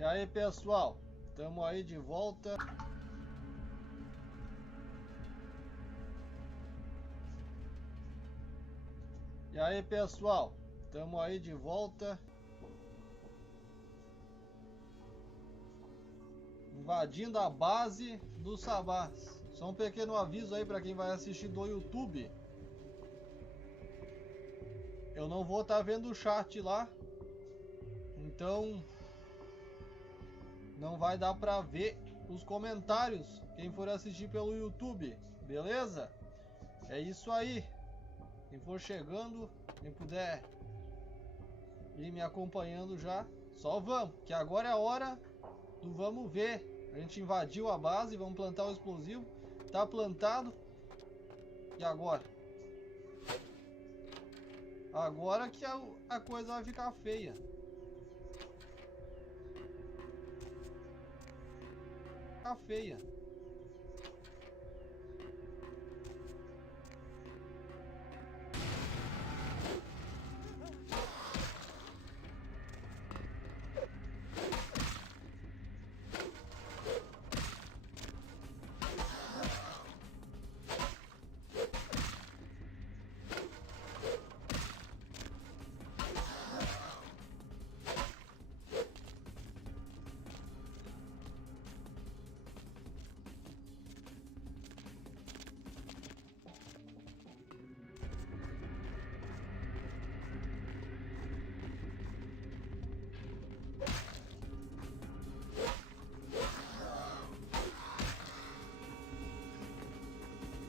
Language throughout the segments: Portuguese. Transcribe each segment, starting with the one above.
E aí, pessoal, estamos aí de volta. E aí, pessoal, estamos aí de volta. Invadindo a base do Sabás. Só um pequeno aviso aí para quem vai assistir do YouTube. Eu não vou estar vendo o chat lá. Então não vai dar para ver os comentários quem for assistir pelo YouTube, beleza? É isso aí. Quem for chegando, quem puder ir me acompanhando já, só vamos, que agora é a hora do vamos ver. A gente invadiu a base, vamos plantar o explosivo, tá plantado. E agora? Agora que a coisa vai ficar feia. Ficar feia.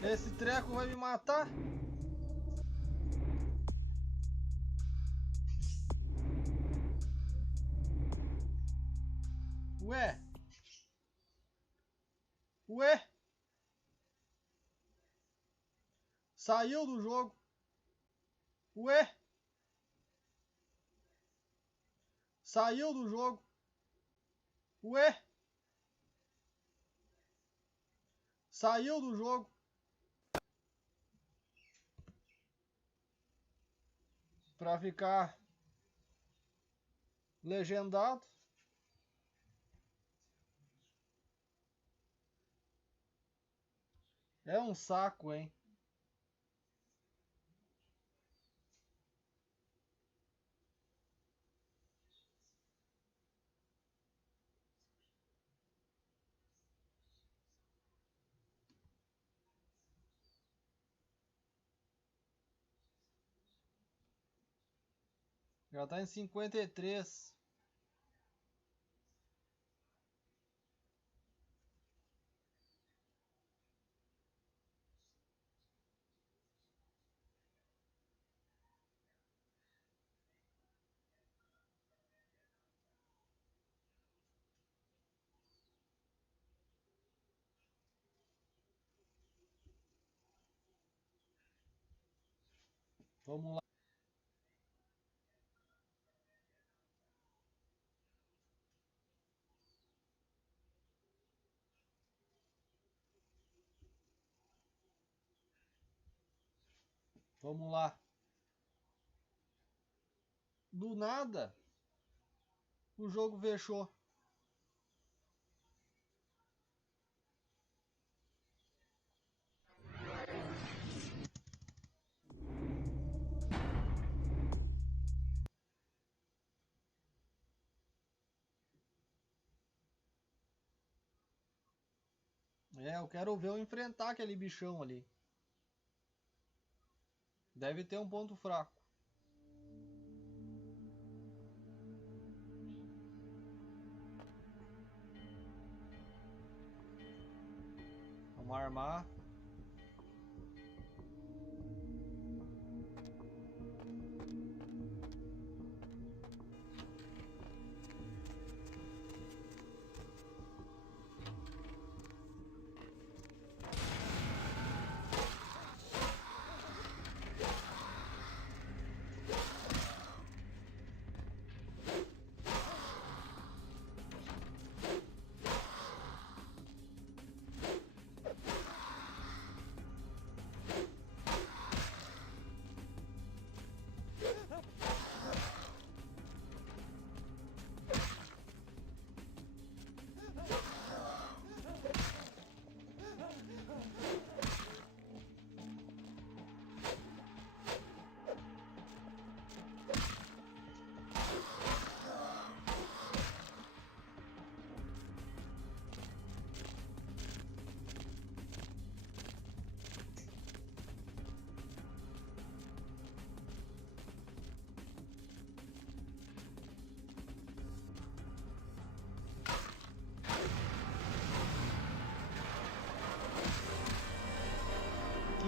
Esse treco vai me matar? Ué? Ué? Saiu do jogo? Ué? Saiu do jogo? Ué? Saiu do jogo? Pra ficar legendado. É um saco, hein? Já tá em 53. Vamos lá. Vamos lá. Do nada, o jogo fechou. É, eu quero ver eu enfrentar aquele bichão ali. Deve ter um ponto fraco. Vamos armar.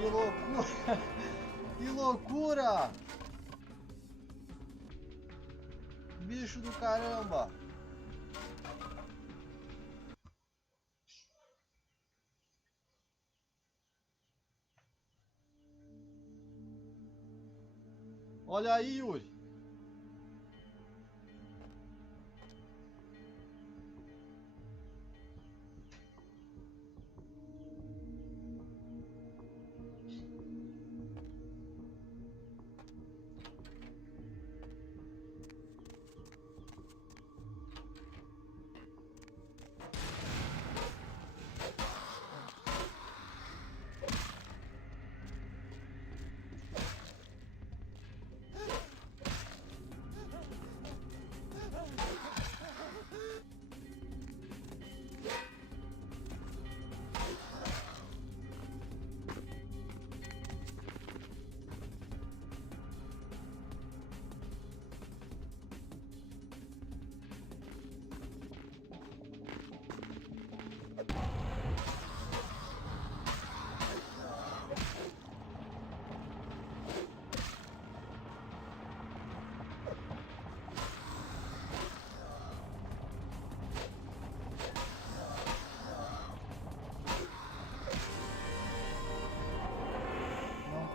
Que loucura! Que loucura! Bicho do caramba! Olha aí, Yuri!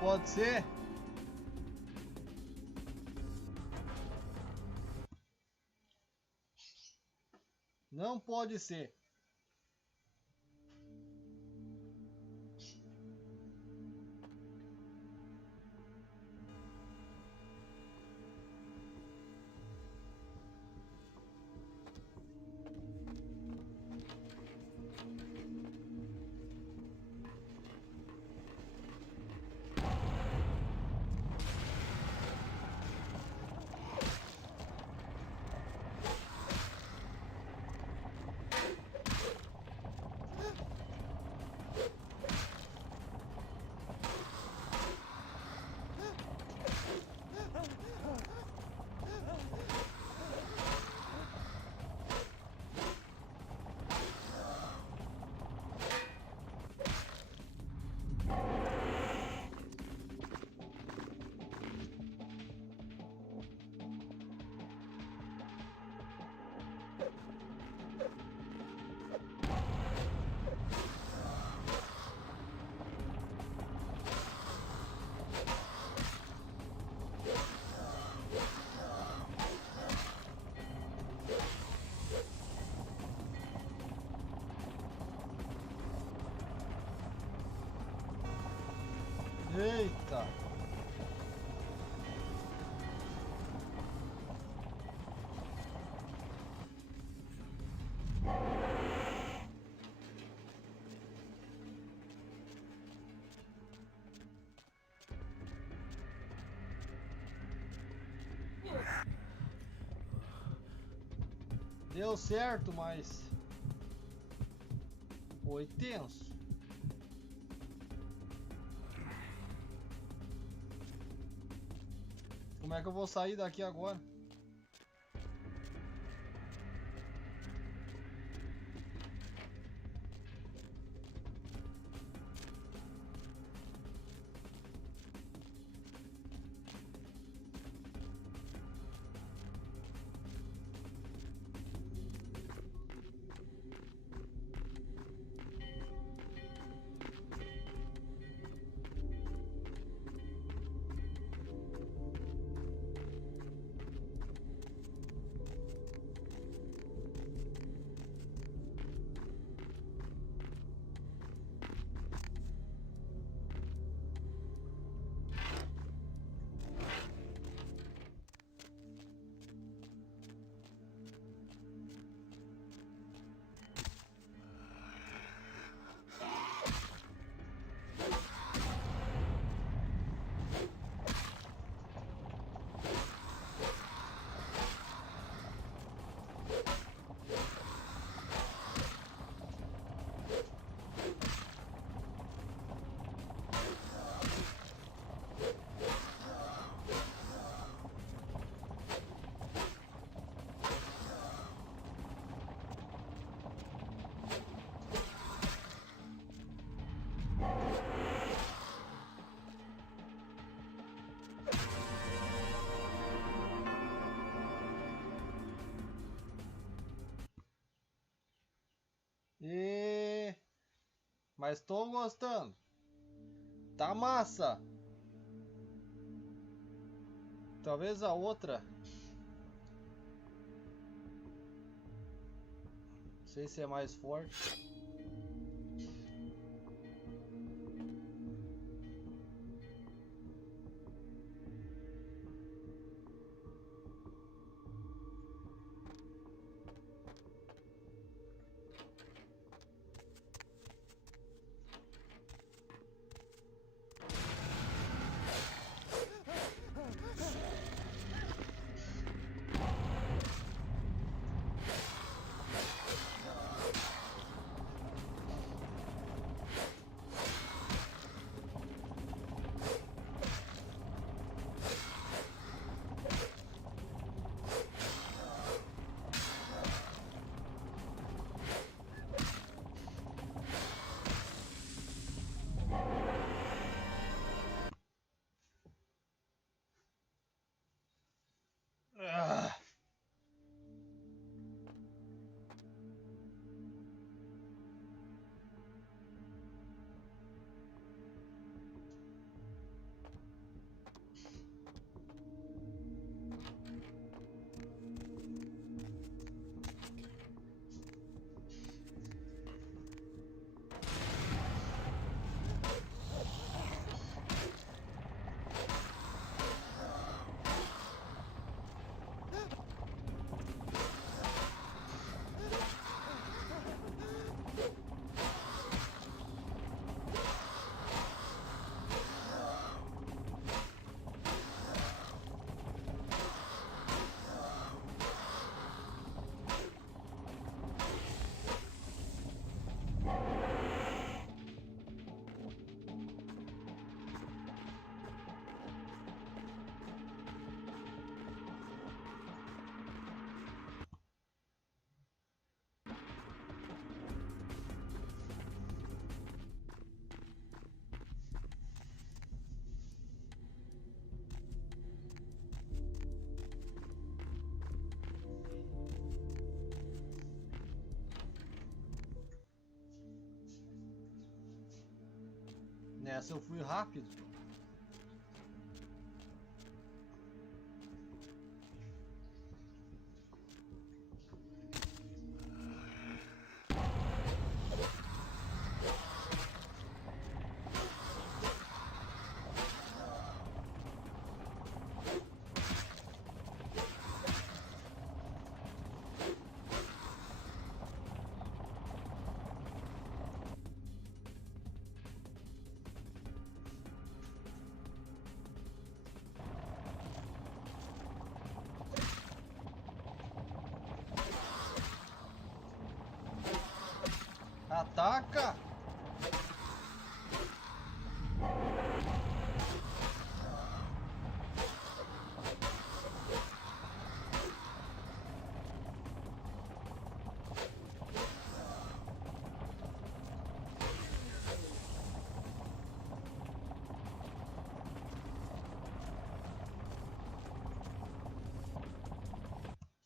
Pode ser? Não pode ser. Eita! Deu certo, mas foi tenso. Como é que eu vou sair daqui agora? E... Mas tô gostando. Tá massa. Talvez a outra. Não sei se é mais forte. Nessa eu fui rápido. Ataca!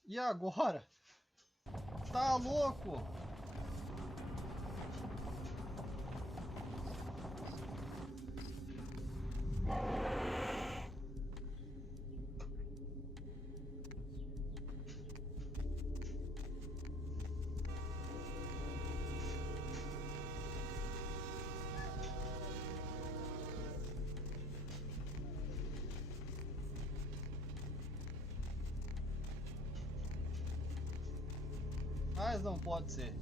E agora? Tá louco? Mas não pode ser.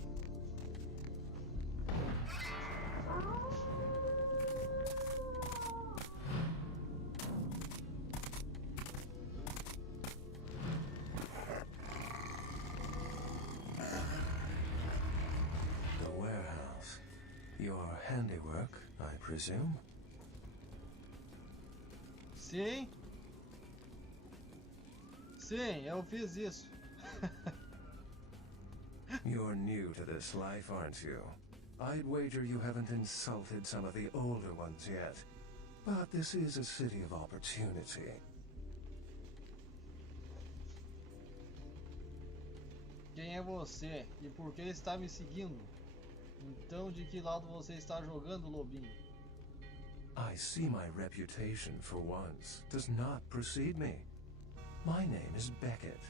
The warehouse. Your handiwork, I presume? Sim. Sim, eu fiz isso. You're new to this life, aren't you? I'd wager you haven't insulted some of the older ones yet. But this is a city of opportunity. Quem é você e por que está me seguindo? Então, de que lado você está jogando, lobinho? I see my reputation, for once, does not precede me. My name is Beckett.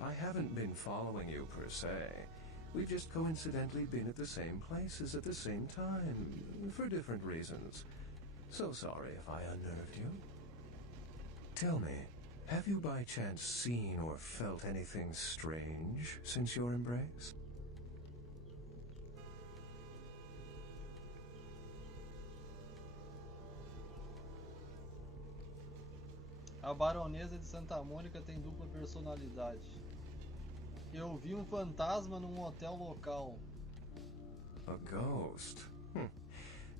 I haven't been following you per se. We've just coincidentally been at the same places at the same time, for different reasons. So sorry if I unnerved you. Tell me, have you by chance seen or felt anything strange since your embrace? A baronesa de Santa Mônica tem dupla personalidade. Eu vi um fantasma num hotel local. A ghost?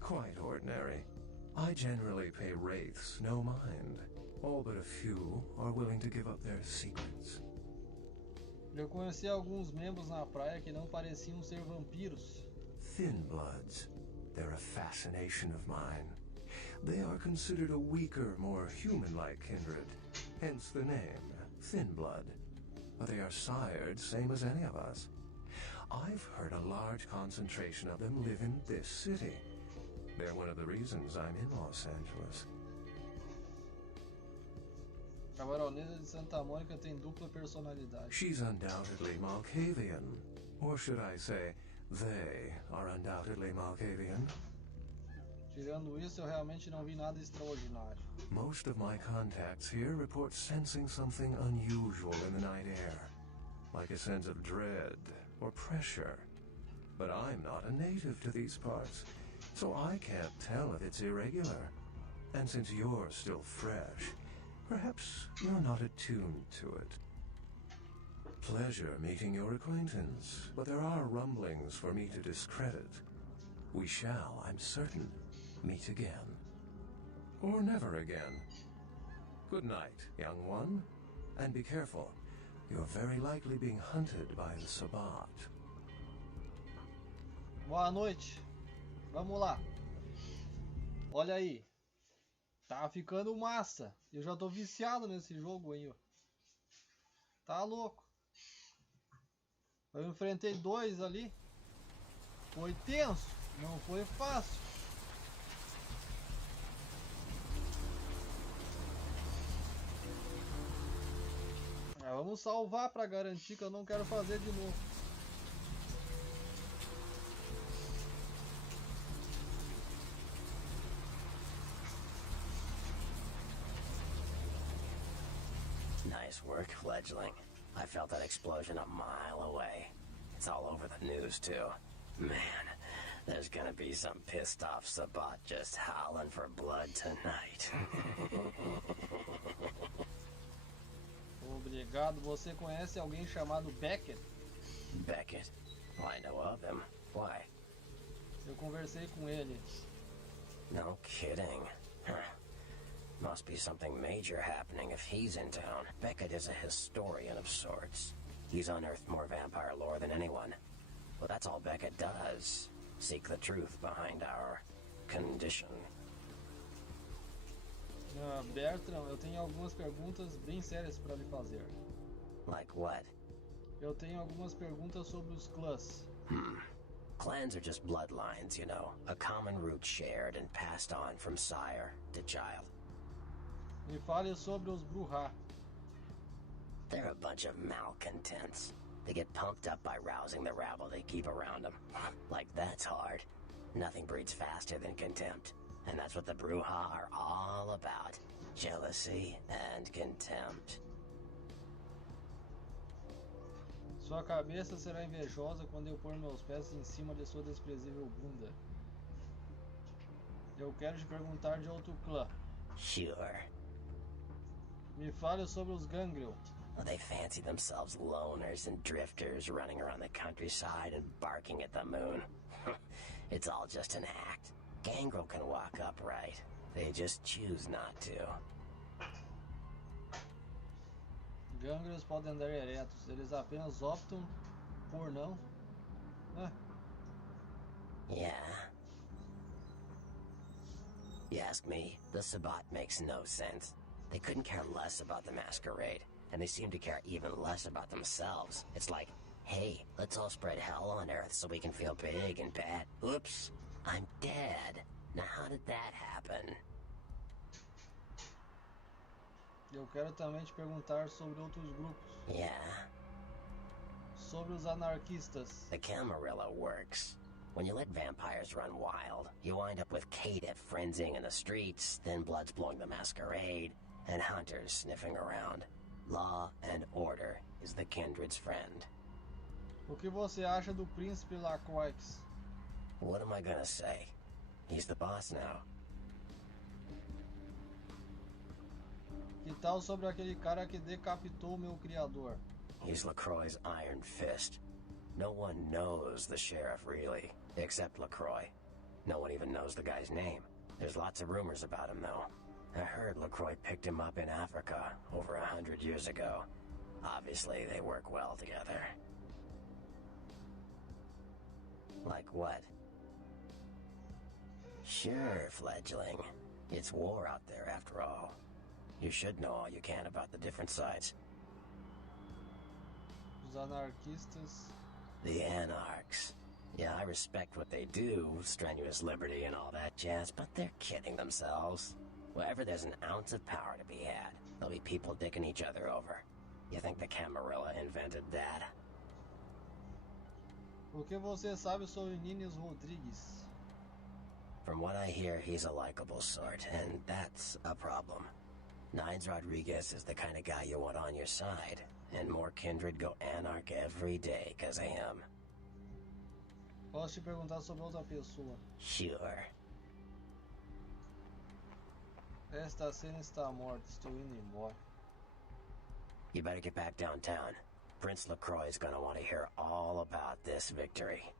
Quite ordinary. I generally pay wraiths no mind. All but a few are willing to give up their secrets. Eu conheci alguns membros na praia que não pareciam ser vampiros. Thin bloods. They're a fascination of mine. They are considered a weaker, more human-like kindred. Hence the name, Thin Blood. But they are sired same as any of us. I've heard a large concentration of them live in this city. They're one of the reasons I'm in Los Angeles. A baronesa de Santa Mônica tem dupla personalidade. She's undoubtedly Malkavian. Or should I say, they are undoubtedly Malkavian. Tirando isso, eu realmente não vi nada extraordinário. Most of my contacts here report sensing something unusual in the night air. Like a sense of dread or pressure. But I'm not a native to these parts, so I can't tell if it's irregular. And since you're still fresh, perhaps you're not attuned to it. Pleasure meeting your acquaintance, but there are rumblings for me to discredit. We shall, I'm certain, meet again. Or never again. Good night, young one. And be careful. You're very likely being hunted by the Sabás. Boa noite. Vamos lá. Olha aí. Tá ficando massa. Eu já tô viciado nesse jogo aí, ó. Tá louco. Eu enfrentei dois ali. Foi tenso. Não foi fácil. Vamos salvar para garantir que eu não quero fazer de novo. Nice work, fledgling. I felt that explosion a mile away. It's all over the news, too. Man, there's gonna be some pissed off Sabás just howling for blood tonight. Obrigado. Você conhece alguém chamado Beckett? Beckett? Well, I know of him. Why? Eu conversei com ele. No kidding. Huh. Must be something major happening if he's in town. Beckett is a historian of sorts. He's unearthed more vampire lore than anyone. Well, that's all Beckett does. Seek the truth behind our condition. Bertram, eu tenho algumas perguntas bem sérias para lhe fazer. Like what? Eu tenho algumas perguntas sobre os clãs. Clans are just bloodlines, you know. A common root shared and passed on from sire to child. Me fale sobre os Bruhá. They're a bunch of malcontents. They get pumped up by rousing the rabble they keep around them. Like that's hard. Nothing breeds faster than contempt. And that's what the Bruhá are all about. Jealousy and contempt. Sua cabeça será invejosa quando eu pôr meus pés em cima de sua desprezível bunda. Eu quero te perguntar de outro clã. Sure. Me fale sobre os Gangrel. Well, they fancy themselves loners and drifters running around the countryside and barking at the moon. It's all just an act. Gangrel can walk upright. They just choose not to. Gangrels podem andar eretos. Eles apenas optam por não. Yeah. You ask me, the Sabás makes no sense. They couldn't care less about the Masquerade, and they seem to care even less about themselves. It's like Hey, let's all spread hell on Earth so we can feel big and bad. Oops, I'm dead. Now how did that happen? Eu quero também te perguntar sobre outros grupos. Yeah, Sobre os anarquistas. the Camarilla works. When you let vampires run wild, you wind up with caitiff frenzying in the streets, then bloods blowing the Masquerade, and hunters sniffing around. Law and order is the kindred's friend. O que você acha do príncipe Lacroix? What am I gonna say? He's the boss now. Que tal sobre aquele cara que decapitou meu criador? He's LaCroix's Iron Fist. No one knows the sheriff, really, except LaCroix. No one even knows the guy's name. There's lots of rumors about him, though. I heard LaCroix picked him up in Africa over 100 years ago. Obviously, they work well together. Like what? Sure, fledgling. It's war out there, after all. You should know all you can about the different sides. Os anarquistas. The Anarchs. Yeah, I respect what they do, strenuous liberty and all that jazz, but they're kidding themselves. Wherever there's an ounce of power to be had, there'll be people dicking each other over. You think the Camarilla invented that? O que você sabe sobre Nines Rodrigues? From what I hear, he's a likable sort, and that's a problem. Nines Rodriguez is the kind of guy you want on your side, and more kindred go anarch every day because of him. Posso te perguntar sobre outra pessoa? Sure. Esta cena está morta, estou indo embora. You better get back downtown. Prince LaCroix is gonna want to hear all about this victory.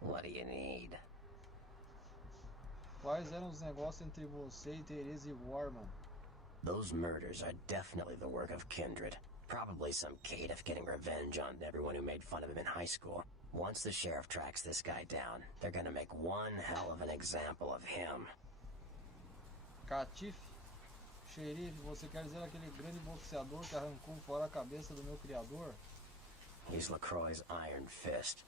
What do you need? Quais eram os negócios entre você e Therese Warman? Those murders are definitely the work of kindred. Probably some caitiff getting revenge on everyone who made fun of him in high school. Once the sheriff tracks this guy down, they're gonna make one hell of an example of him. Catife? Xerife, você quer dizer aquele grande boxeador que arrancou fora a cabeça do meu criador? He's LaCroix's Iron Fist.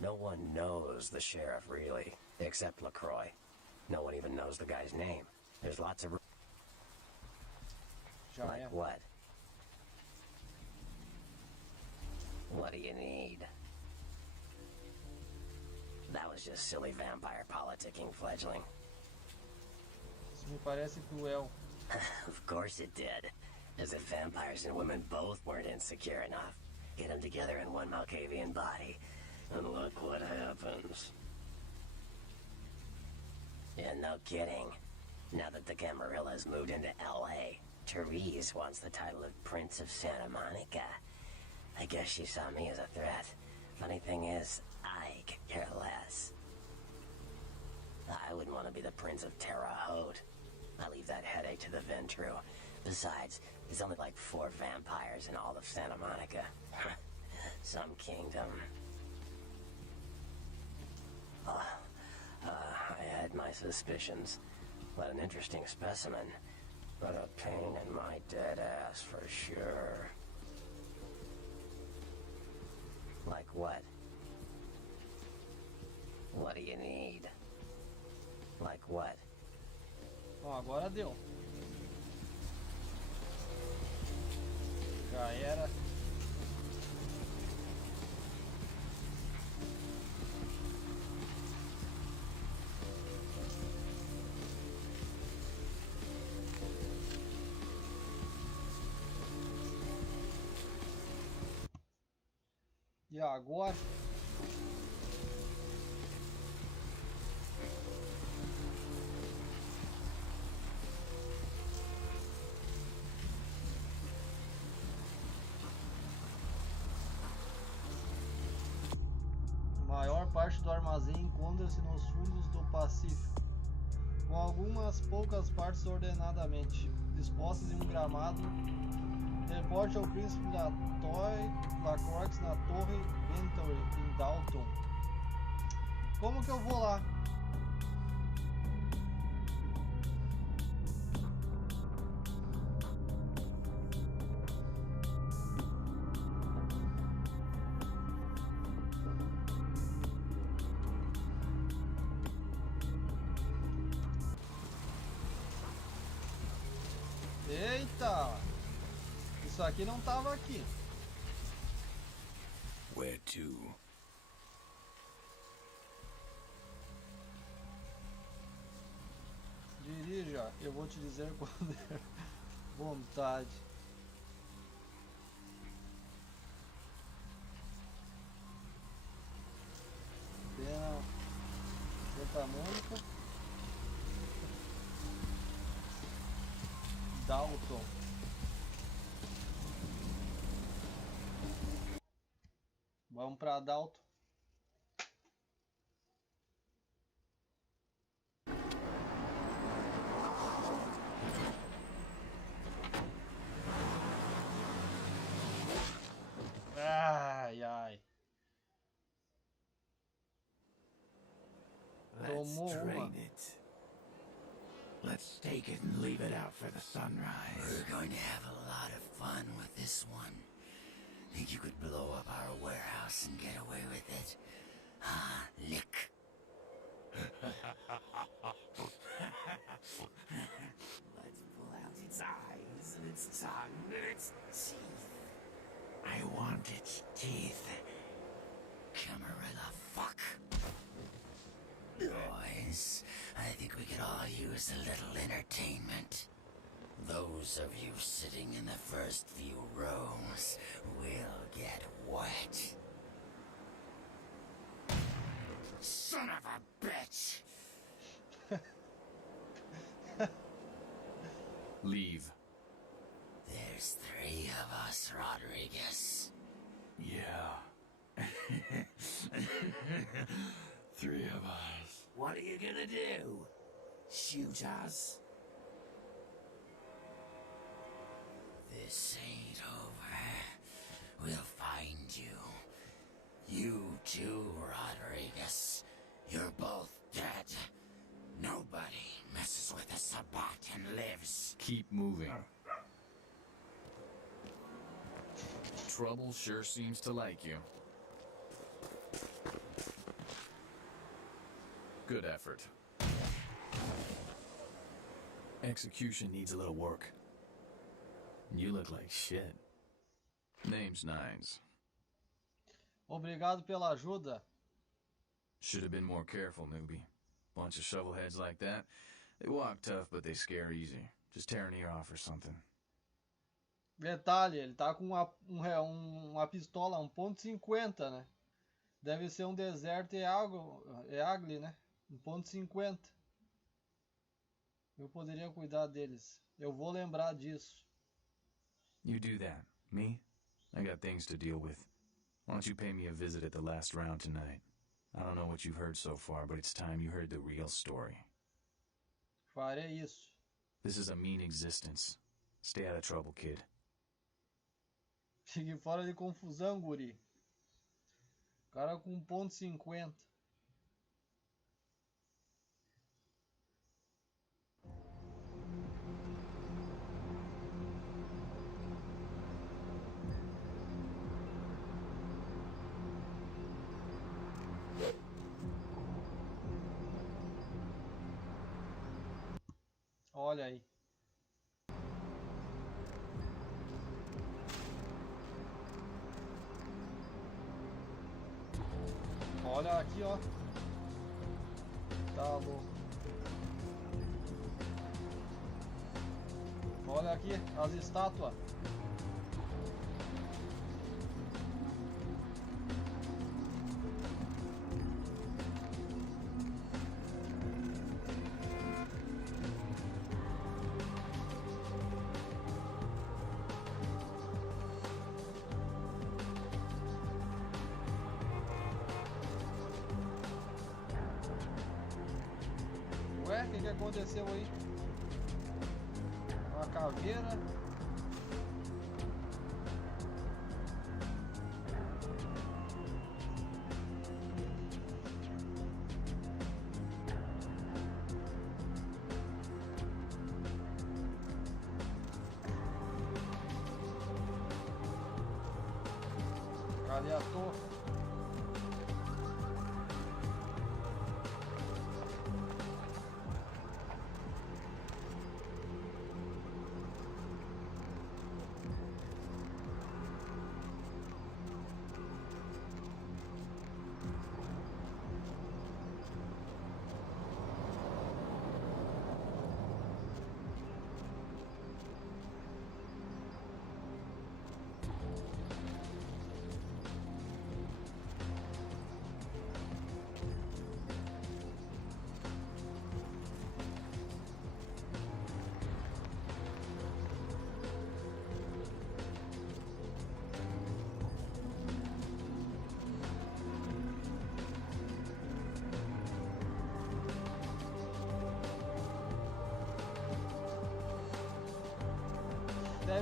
No one knows the sheriff, really, except LaCroix. No one even knows the guy's name. There's lots of... Já Like é. what? What do you need? That was just silly vampire politicking, fledgling. Isso me parece cruel. Of course it did. As if vampires and women both weren't insecure enough. Get them together in one Malkavian body, and look what happens. Yeah, no kidding. Now that the Camarillas moved into L.A., Therese wants the title of Prince of Santa Monica. I guess she saw me as a threat. Funny thing is, I could care less. I wouldn't want to be the Prince of Terre Haute. I leave that headache to the Ventru. Besides, there's only like 4 vampires in all of Santa Monica. Some kingdom. I had my suspicions. What an interesting specimen. But a pain in my dead ass for sure. Like what? What do you need? Like what? Bom, agora deu. Já era. E agora? A maior parte do armazém encontra-se nos fundos do Pacífico, com algumas poucas partes ordenadamente dispostas em um gramado. Reporte ao príncipe Lacroix na Torre Venturi, em Dalton. Como que eu vou lá? Eita! Isso aqui não tava aqui. Where to? Dirija, eu vou te dizer quando der vontade. Pena Santa Mônica. Dalton. Vamos pra Dalton. Ai, ai. Tomou Let's uma. drain it. Let's take it and leave it out for the sunrise. We're going to have a lot of fun with this one. Think you could blow up our warehouse and get away with it? Ah, lick. Let's pull out its eyes and its tongue and its teeth. I want its teeth. Camarilla fuck. Boys, I think we could all use a little entertainment. Those of you sitting in the first few rows will get wet. Son of a bitch! Leave. There's 3 of us, Rodriguez. Yeah. 3 of us. What are you gonna do? Shoot us? This ain't over. We'll find you. You too, Rodriguez. You're both dead. Nobody messes with a Sabás and lives. Keep moving. Trouble sure seems to like you. Good effort. Execution needs a little work. You look like shit. Name's Nines. Obrigado pela ajuda. Should have been more careful, newbie. Bunch of shovelheads like that. They walk tough, but they scare easy. Just tear an ear off or something. Detalhe, ele tá com uma pistola 1.50, né? Deve ser um Desert Eagle, né? 1.50. Eu poderia cuidar deles. Eu vou lembrar disso. You do that. Me? I got things to deal with. Why don't you pay me a visit at the last round tonight? I don't know what you've heard so far, but it's time you heard the real story. Farei isso. This is a mean existence. Stay out of trouble, kid. Fique fora de confusão, guri. Cara com 1.50. Olha aí. Olha aqui, ó. Tá louco. Olha aqui as estátuas. Ué, o que aconteceu aí? Uma caveira. Cadê a torre?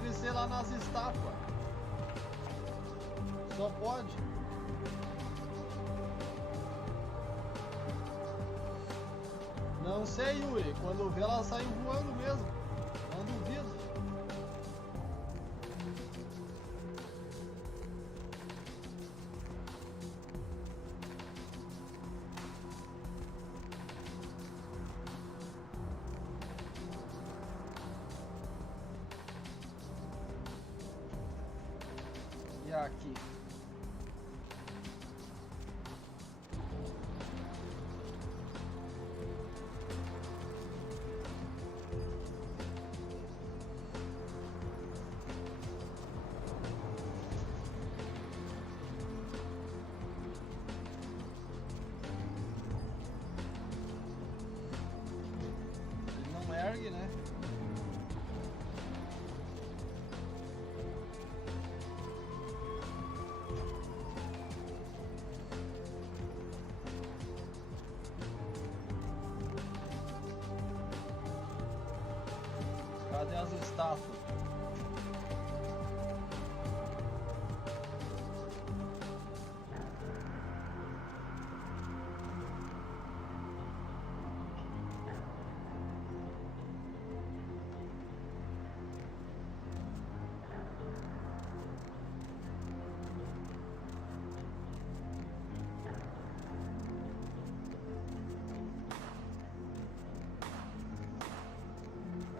Deve ser lá nas estátuas. Só pode. Não sei, Yuri. Quando vê, ela sai voando mesmo. Não duvido. E aqui? Ele não ergue, né? Cadê as estátuas?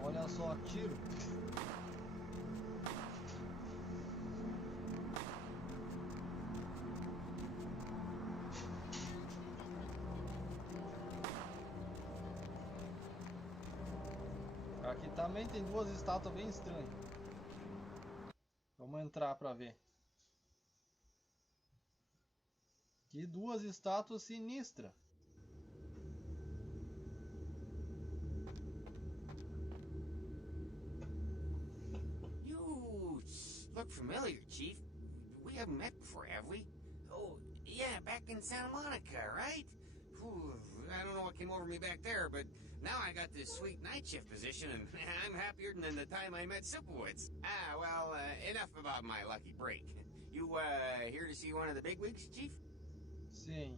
Olha só, tiro. Aqui também tem duas estátuas bem estranhas. Vamos entrar pra ver. Que duas estátuas sinistras. You look familiar, Chief. We haven't met before, have we? Oh, yeah, back in Santa Monica, right? Whew, I don't know what came over me back there, but now I got this sweet night shift position, and I'm happier than the time I met Sipowicz. Ah, well, enough about my lucky break. You, here to see one of the bigwigs, Chief? Sim.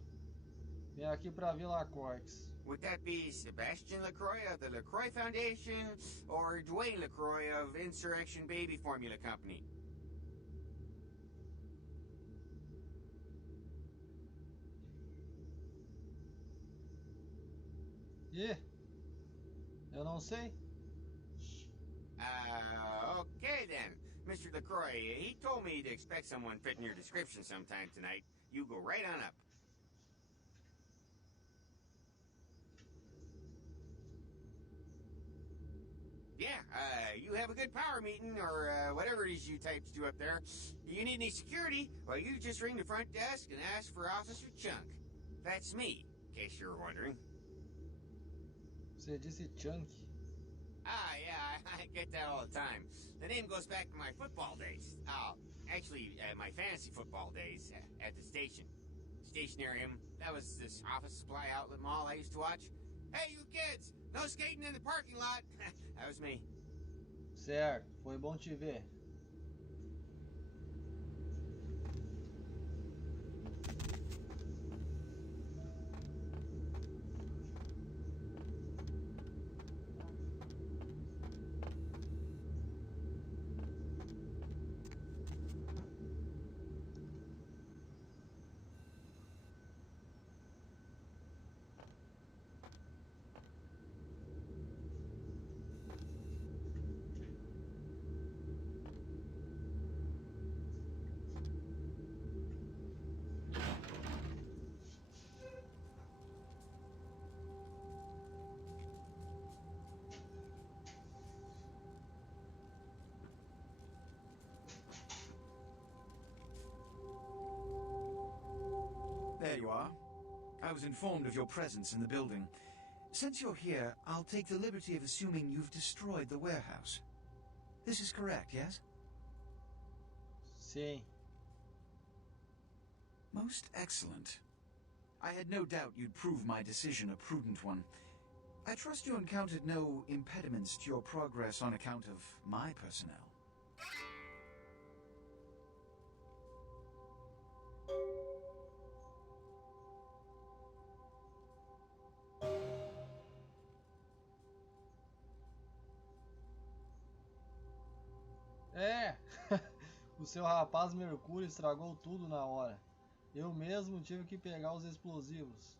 Vem aqui pra Vila Corks. Would that be Sebastian LaCroix of the LaCroix Foundation, or Dwayne LaCroix of Insurrection Baby Formula Company? Ih, eu não sei. Okay then. Mr. LaCroix, he told me to expect someone fitting your description sometime tonight. You go right on up. Yeah, you have a good power meeting, or whatever it is you types do up there. You need any security? Well, you just ring the front desk and ask for Officer Chunk. That's me, in case you were wondering. Você disse Chunk. Ah, yeah, I get that all the time. The name goes back to my football days. Actually, my fantasy football days at the station. Stationarium. That was this office supply outlet mall I used to watch. Hey, you kids! No skating in the parking lot! That was me. Certo, foi bom te ver. There you are. I was informed of your presence in the building. Since you're here, I'll take the liberty of assuming you've destroyed the warehouse. This is correct, yes? Sim. Most excellent. I had no doubt you'd prove my decision a prudent one. I trust you encountered no impediments to your progress on account of my personnel. É, o seu rapaz Mercúrio estragou tudo na hora. Eu mesmo tive que pegar os explosivos.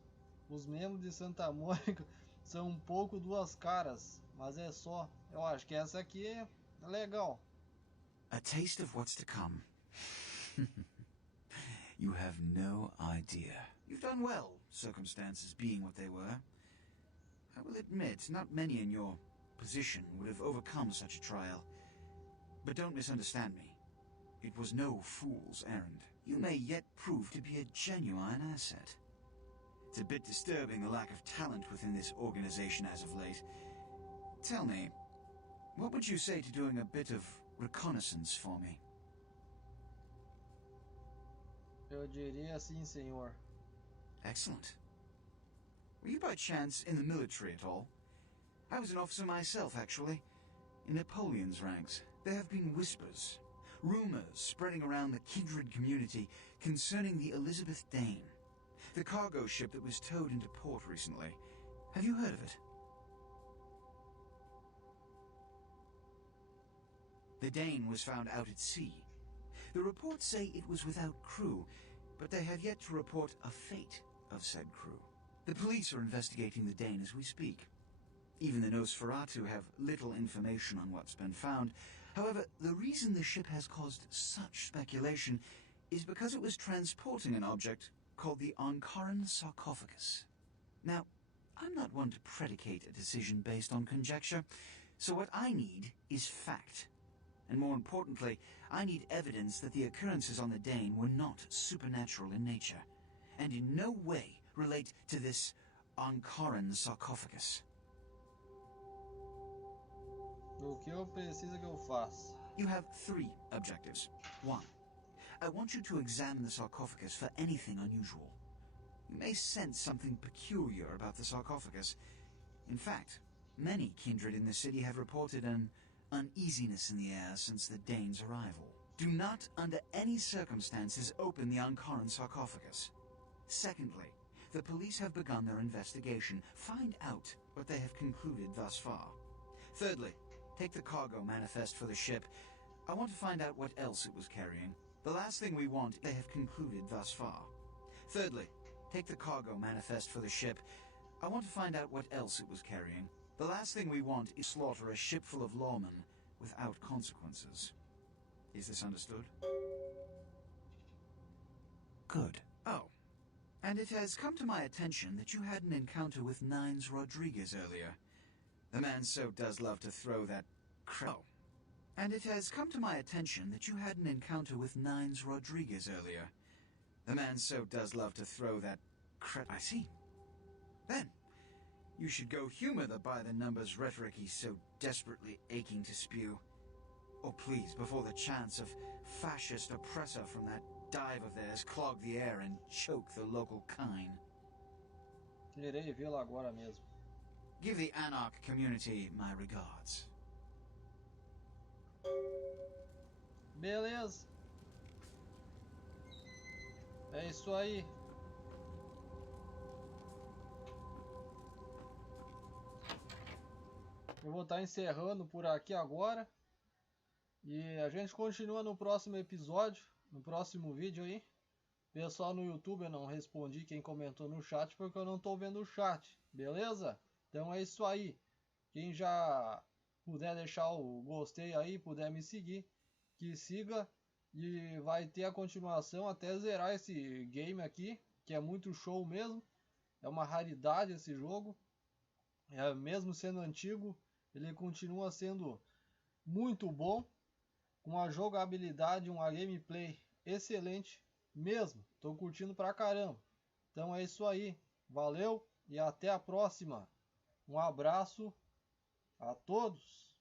Os membros de Santa Mônica são um pouco duas caras, mas é só. Eu acho que essa aqui é legal. A taste of what's to come. You have no idea. You've done well, circumstances being what they were. I will admit, not many in your position would have overcome such a trial. But don't misunderstand me. It was no fool's errand. You may yet prove to be a genuine asset. It's a bit disturbing the lack of talent within this organization as of late. Tell me, what would you say to doing a bit of reconnaissance for me? Eu diria sim, senhor. Excellent. Were you by chance in the military at all? I was an officer myself, actually. In Napoleon's ranks, there have been whispers, rumors spreading around the kindred community concerning the Elizabeth Dane, the cargo ship that was towed into port recently. Have you heard of it? The Dane was found out at sea. The reports say it was without crew, but they have yet to report a fate of said crew. The police are investigating the Dane as we speak. Even the Nosferatu have little information on what's been found. However, the reason the ship has caused such speculation is because it was transporting an object called the Ankaran sarcophagus. Now, I'm not one to predicate a decision based on conjecture, so what I need is fact. And more importantly, I need evidence that the occurrences on the Dane were not supernatural in nature, and in no way relate to this Ankaran sarcophagus. O que eu preciso que eu faça? You have 3 objectives. 1. I want you to examine the sarcophagus for anything unusual. You may sense something peculiar about the sarcophagus. In fact, many kindred in the city have reported an uneasiness in the air since the Dane's arrival. Do not, under any circumstances, open the Ankaran sarcophagus. Secondly, the police have begun their investigation. Find out what they have concluded thus far. Thirdly, take the cargo manifest for the ship. I want to find out what else it was carrying. The last thing we want, they have concluded thus far. Thirdly, take the cargo manifest for the ship. I want to find out what else it was carrying. The last thing we want is slaughter a ship full of lawmen without consequences. Is this understood? Good. Oh, and it has come to my attention that you had an encounter with Nines Rodriguez earlier. The man so does love to throw that crap. Oh, and it has come to my attention that you had an encounter with Nines Rodriguez earlier. The man so does love to throw that crap. I see. Then, you should go humor the by-the-numbers rhetoric he's so desperately aching to spew. Or please, before the chance of fascist oppressor from that dive of theirs clog the air and choke the local kine. Irei vê-lo agora mesmo. Give the Anarch community my regards. Beleza. É isso aí. Eu vou estar encerrando por aqui agora. E a gente continua no próximo episódio, no próximo vídeo aí. Pessoal no YouTube, eu não respondi quem comentou no chat porque eu não estou vendo o chat, beleza? Então é isso aí. Quem já puder deixar o gostei aí, puder me seguir, que siga. E vai ter a continuação até zerar esse game aqui, que é muito show mesmo. É uma raridade esse jogo. Mesmo sendo antigo, ele continua sendo muito bom. Com uma jogabilidade, uma gameplay excelente mesmo. Tô curtindo pra caramba. Então é isso aí. Valeu e até a próxima. Um abraço a todos.